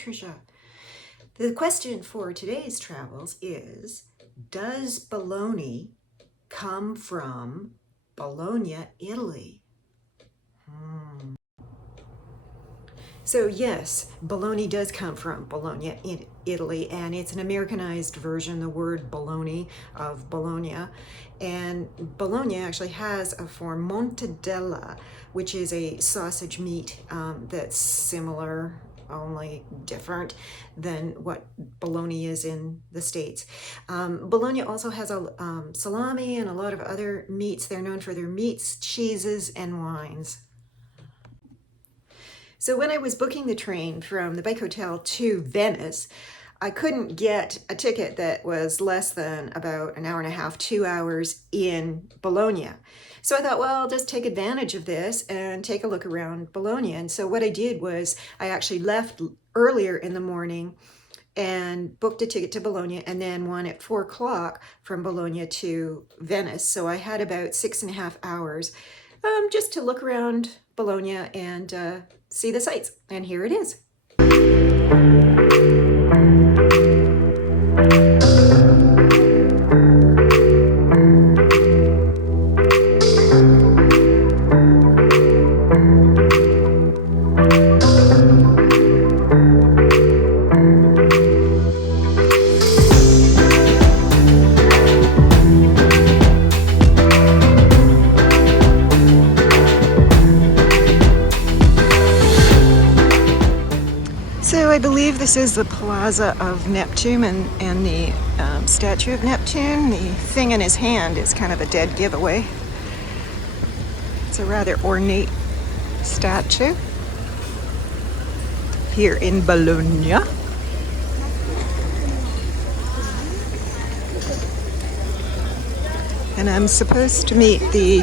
Patricia. The question for today's travels is, does Bologna come from Bologna, Italy? So yes, Bologna does come from Bologna in Italy, and it's an Americanized version, the word Bologna, of Bologna. And Bologna actually has a form, mortadella, which is a sausage meat that's similar, only different than what bologna is in the States. Bologna also has a salami and a lot of other meats. They're known for their meats, cheeses, and wines. So when I was booking the train from the bike hotel to Venice, I couldn't get a ticket that was less than about an hour and a half, 2 hours in Bologna. So I thought, well, I'll just take advantage of this and take a look around Bologna. And so what I did was I actually left earlier in the morning and booked a ticket to Bologna, and then one at 4 o'clock from Bologna to Venice. So I had about 6.5 hours just to look around Bologna and see the sights. And here it is. So I believe this is the Plaza of Neptune and the statue of Neptune. The thing in his hand is kind of a dead giveaway. It's a rather ornate statue here in Bologna. And I'm supposed to meet the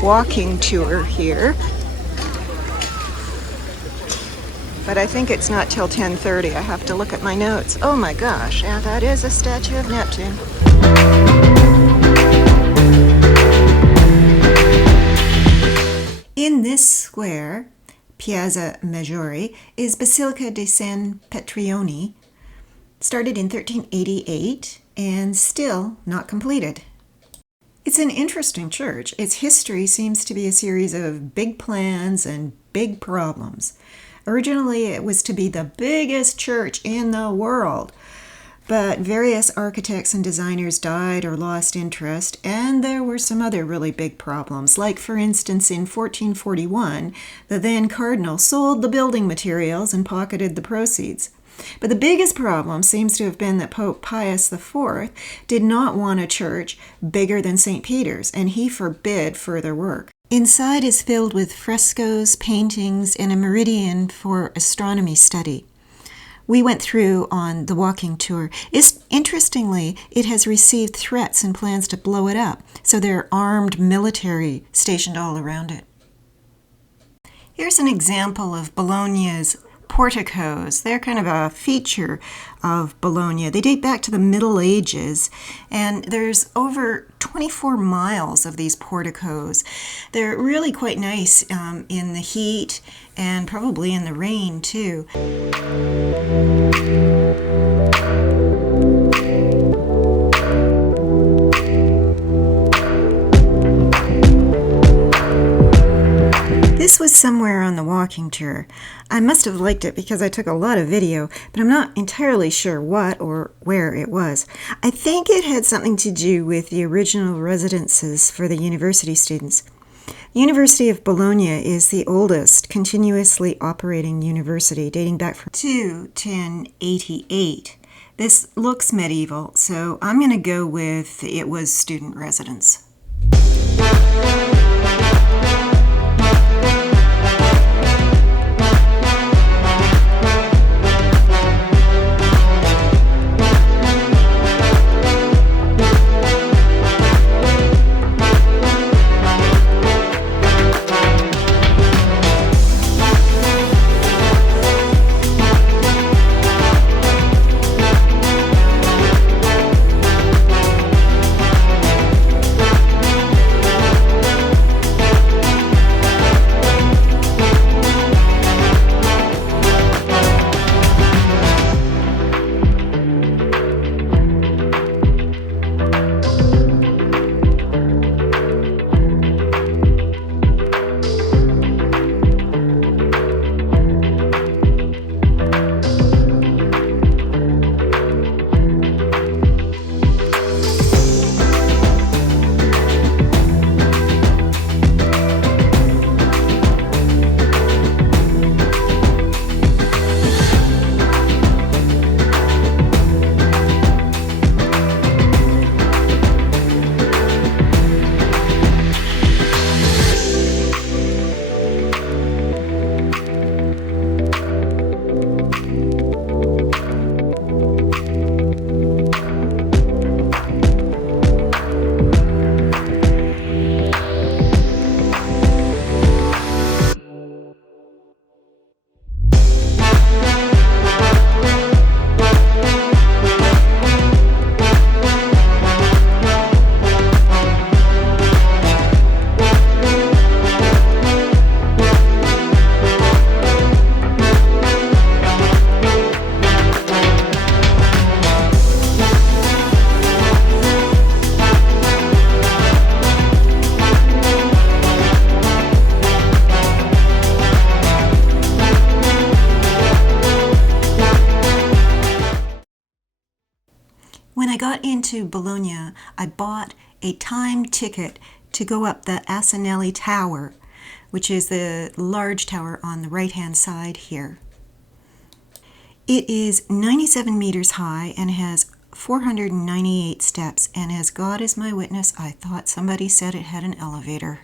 walking tour here. But I think it's not till 10:30. I have to look at my notes. Oh my gosh, yeah, that is a statue of Neptune. In this square, Piazza Maggiore, is Basilica De San Petrioni, started in 1388 and still not completed. It's an interesting church. Its history seems to be a series of big plans and big problems. Originally, it was to be the biggest church in the world, but various architects and designers died or lost interest, and there were some other really big problems. Like, for instance, in 1441, the then cardinal sold the building materials and pocketed the proceeds. But the biggest problem seems to have been that Pope Pius IV did not want a church bigger than St. Peter's, and he forbid further work. Inside is filled with frescoes, paintings, and a meridian for astronomy study. We went through on the walking tour. Interestingly, it has received threats and plans to blow it up, so there are armed military stationed all around it. Here's an example of Bologna's porticos. They're kind of a feature of Bologna. They date back to the Middle Ages, and there's over 24 miles of these porticos. They're really quite nice in the heat and probably in the rain too. This was somewhere on the walking tour. I must have liked it because I took a lot of video, but I'm not entirely sure what or where it was. I think it had something to do with the original residences for the university students. The University of Bologna is the oldest continuously operating university, dating back to 1088. This looks medieval, so I'm going to go with it was student residence. When I got into Bologna, I bought a time ticket to go up the Asinelli Tower, which is the large tower on the right-hand side here. It is 97 meters high and has 498 steps, and as God is my witness, I thought somebody said it had an elevator.